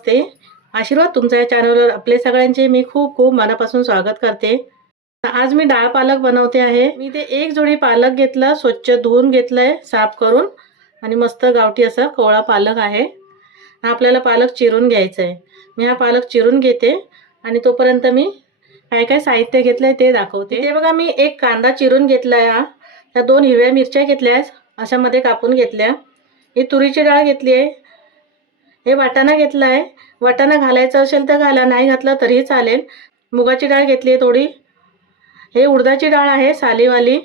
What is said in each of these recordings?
नमस्ते. आशीर्वाद तुमच्या या चॅनलवर आपले सगळ्यांचे मी खूप खूप मनापासून स्वागत करते. आज मी डाळ पालक बनवते आहे. मी ते एक जोडी पालक घेतला स्वच्छ धुवून घेतलंय साफ करून. आणि मस्त गावठी असा कोवळा पालक आहे. आपल्याला पालक चिरून घ्यायचा आहे मी हा पालक चिरून घेते. आणि तोपर्यंत मी काय काय साहित्य घेतलंय ते दाखवते. ते बघा मी एक कांदा चिरून घेतलाय हा. त्या दोन हिरव्या मिरच्या घेतल्या अशामध्ये कापून घेतल्या. ही तुरीची डाळ घेतली आहे हे वाटाणा घेतला आहे वाटाणा घालायचं असेल तर घाला नाही घातलं तरीही चालेल. मुगाची डाळ घेतली आहे थोडी. हे उडदाची डाळ आहे सालीवाली.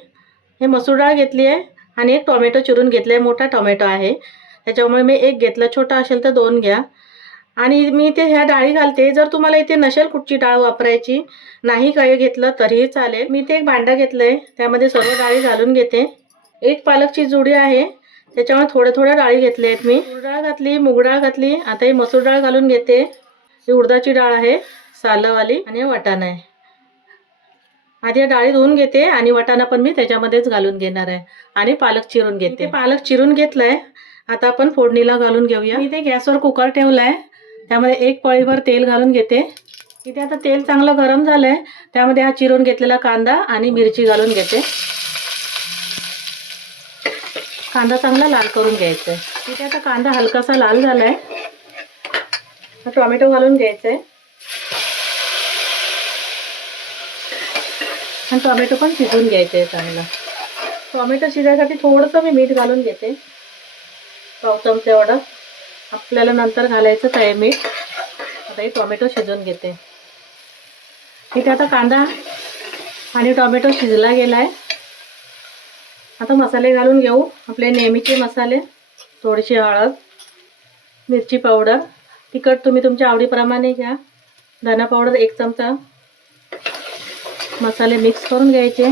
हे मसूर डाळ घेतली आहे आणि एक टोमॅटो चिरून घेतलं आहे मोठा टोमॅटो आहे. त्याच्यामुळे मी एक घेतला. छोटा असेल तर दोन घ्या. आणि मी ते ह्या डाळी घालते. जर तुम्हाला इथे नसेल कुठची डाळ वापरायची नाही काही घेतलं तरीही चालेल. मी ते एक भांडं घेतलं आहे त्यामध्ये सर्व डाळी घालून घेते. एक पालकची जुडी आहे. त्याच्यामुळे थोड्या थोड्या डाळी घेतल्या आहेत मी. डाळ घातली मूग डाळ घातली. आता ही मसूर डाळ घालून घेते. ही उडदाची डाळ आहे सालवाली आणि वाटाणा आहे. आधी या डाळी धुवून घेते आणि वाटाणा पण मी त्याच्यामध्येच घालून घेणार आहे. आणि पालक चिरून घेते. पालक चिरून घेतलाय. आता आपण फोडणीला घालून घेऊया. इथे गॅसवर कुकर ठेवलाय. त्यामध्ये एक पळीभर तेल घालून घेते. इथे आता तेल चांगलं गरम झालंय. त्यामध्ये हा चिरून घेतलेला कांदा आणि मिरची घालून घेते. कांदा चांगला लाल करून घ्यायचा आहे. तिथे आता कांदा हलकासा लाल झाला हा टोमॅटो घालून घ्यायचा आहे. आणि टोमॅटो पण शिजवून घ्यायचं आहे चांगला. टोमॅटो शिजायसाठी थोडंसं मी मीठ घालून घेते. पाव चमचा एवढं. आपल्याला नंतर घालायचंच आहे मीठ. आता हे टोमॅटो शिजवून घेते. इथे आता कांदा आणि टोमॅटो शिजला गेला आहे आता मसाले घालून घेऊ. आपले नेहमीचे मसाले थोडीशी हळद मिरची पावडर. तिखट तुम्ही तुमच्या आवडीप्रमाणे घ्या. धना पावडर एक चमचा. मसाले मिक्स करून घ्यायचे.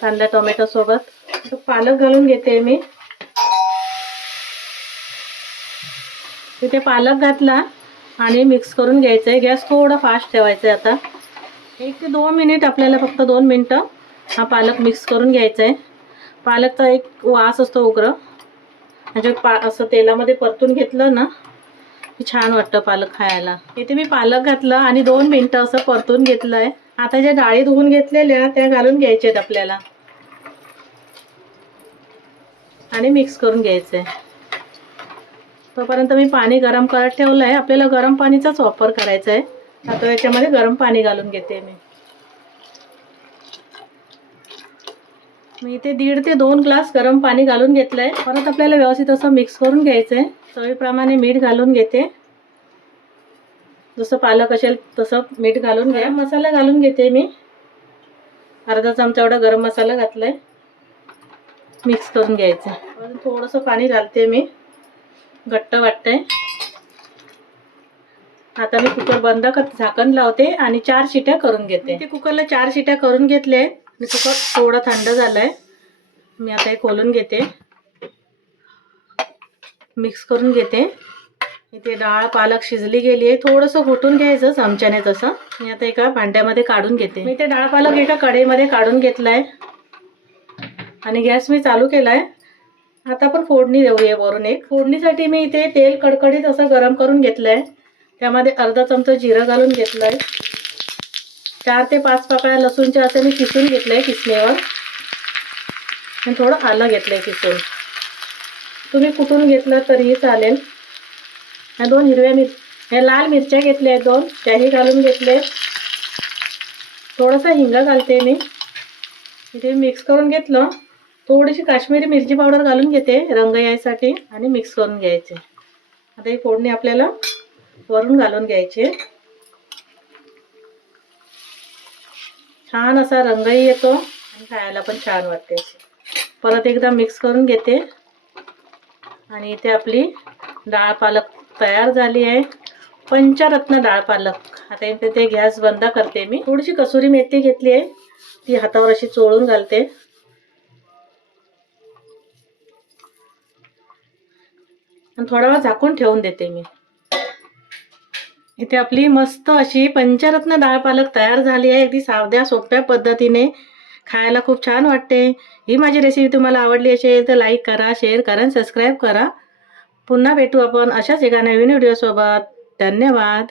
कांदा टोमॅटोसोबत पालक घालून घेते मी. तिथे पालक घातला आणि मिक्स करून घ्यायचं आहे गॅस थोडा फास्ट ठेवायचा आहे आता. एक ते दोन मिनिट आपल्याला फक्त दोन मिनटं हा पालक मिक्स करून घ्यायचा आहे. पालकचा एक वास असतो उग्र. म्हणजे पा असं तेलामध्ये परतून घेतलं ना की छान वाटतं पालक खायला. इथे मी पालक घातलं आणि दोन मिनटं असं परतून घेतलं आहे. आता ज्या डाळी धुवून घेतलेल्या त्या घालून घ्यायच्या आहेत आपल्याला. आणि मिक्स करून घ्यायचं आहे. तोपर्यंत मी पाणी गरम करत ठेवलं आहे. आपल्याला गरम पाणीचाच वापर करायचा आहे. आता याच्यामध्ये गरम पाणी घालून घेते मी. मी इथे दीड ते दोन ग्लास गरम पाणी घालून घेतलं आहे परत आपल्याला व्यवस्थित असं मिक्स करून घ्यायचं आहे चवीप्रमाणे मीठ घालून घेते. जसं पालक असेल तसं मीठ घालून घ्या. मसाला घालून घेते मी. अर्धा चमचा एवढा गरम मसाला घातला आहे मिक्स करून घ्यायचं थोडंसं पाणी घालते मी. घट्ट वाटतंय. आता मी कुकर बंद कर झाकण लावते आणि चार शिट्या करून घेते. ते कुकरला चार शिट्या करून घेतले मी कुकर थोडं थंड झालंय. मी आता हे खोलून घेते. मिक्स करून घेते. इथे डाळ पालक शिजली गेली आहे. थोडंसं घोटून घ्यायचं चमच्याने तसं. मी आता एका भांड्यामध्ये काढून घेते. मी ते डाळ पालक एका कढईमध्ये काढून घेतलाय. आणि गॅस मी चालू केलाय. आता आपण फोडणी देऊया वरून एक. फोडणीसाठी मी इथे तेल कडकडीत असं गरम करून घेतलंय. त्यामध्ये अर्धा चमचा जिरं घालून घेतलंय. चार ते पाच पाकळ्या लसूणच्या असे मी किसून घेतलंय किसणीवर. आणि थोडं आलं घेतलंय किसून. तुम्ही कुठून घेतलं तरीही चालेल. ह्या दोन हिरव्या मिर ह्या लाल मिरच्या घेतल्या आहेत दोन त्याही घालून घेतले. थोडंसं हिंग घालते मी. इथे मिक्स करून घेतलं. थोडीशी काश्मीरी मिरची पावडर घालून घेते रंग यायसाठी आणि मिक्स करून घ्यायचे. आता ही फोडणी आपल्याला वरून घालून घ्यायची छान असा रंगही येतो आणि खायला पण छान वाटते. परत एकदा मिक्स करून घेते. आणि इथे आपली डाळ पालक तयार झाली आहे. पंचरत्न डाळ पालक. आता इथे ते गॅस बंद करते मी. थोडीशी कसुरी मेथी घेतली आहे. ती हातावर अशी चोळून घालते. आणि थोडा वेळ झाकून ठेवून देते मी. इथे आपली मस्त अशी पंचरत्न डाळ पालक तयार झाली आहे. अगदी साध्या सोप्या पद्धतीने. खायला खूप छान वाटते. ही माझी रेसिपी तुम्हाला आवडली असेल तर लाईक करा शेअर करा आणि सबस्क्राईब करा. पुन्हा भेटू आपण अशाच एका नवीन व्हिडिओसोबत धन्यवाद.